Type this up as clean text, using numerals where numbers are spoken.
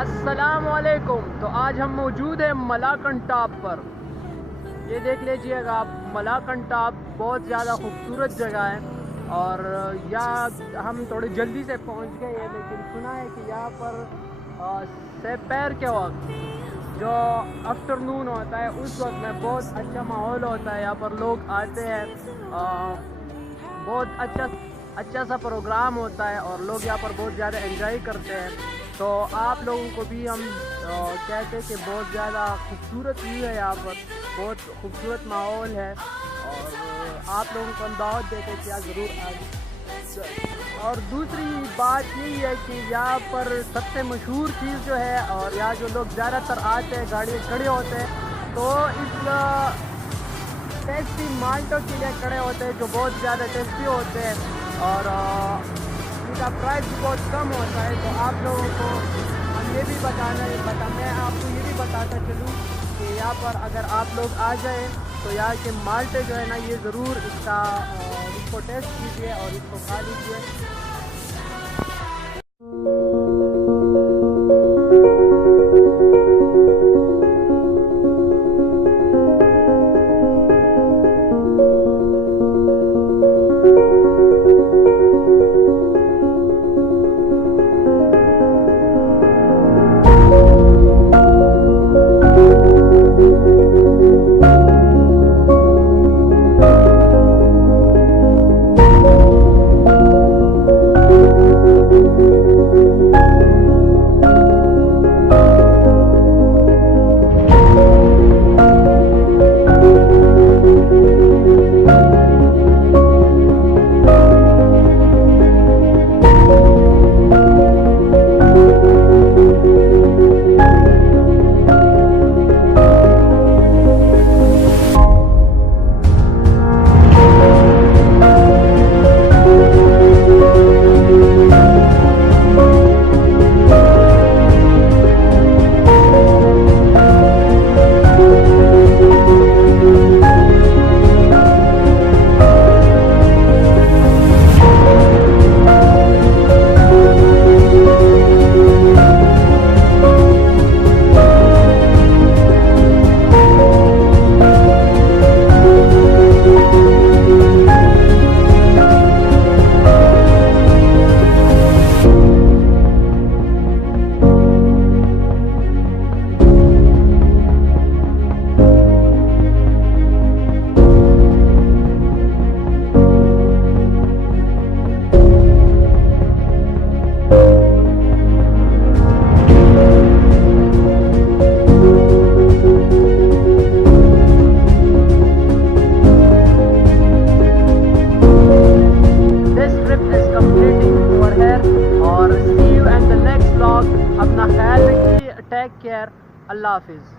अस्सलामुअलैकुम। तो आज हम मौजूद हैं मलाकन टॉप पर। ये देख लीजिएगा आप, मलाकन टॉप बहुत ज़्यादा खूबसूरत जगह है और यहाँ हम थोड़ी जल्दी से पहुँच गए हैं, लेकिन सुना है कि यहाँ पर दोपहर के वक्त जो आफ्टरनून होता है उस वक्त में बहुत अच्छा माहौल होता है। यहाँ पर लोग आते हैं, बहुत अच्छा सा प्रोग्राम होता है और लोग यहाँ पर बहुत ज़्यादा एंजॉय करते हैं। तो आप लोगों को भी हम कहते हैं कि बहुत ज़्यादा खूबसूरत व्यू है यहाँ पर, बहुत खूबसूरत माहौल है और आप लोगों को हम दावत देते हैं कि यहाँ ज़रूर आए। और दूसरी बात यही है कि यहाँ पर सबसे मशहूर चीज़ जो है, और यहाँ जो लोग ज़्यादातर आते हैं गाड़ी खड़े होते हैं, तो इस टेस्टी माल्टो के लिए खड़े होते हैं जो बहुत ज़्यादा टेस्टी होते हैं और इनका प्राइस भी बहुत कम होता है। तो आप लोगों को हम ये भी मैं आपको ये भी बताता चलूँ कि यहाँ पर अगर आप लोग आ जाएँ तो यहाँ के माल्टे जो है ना, ये ज़रूर इसको टेस्ट कीजिए और इसको खा लीजिए। अपना ख्याल रखिए, टेक केयर, अल्लाह हाफिज़।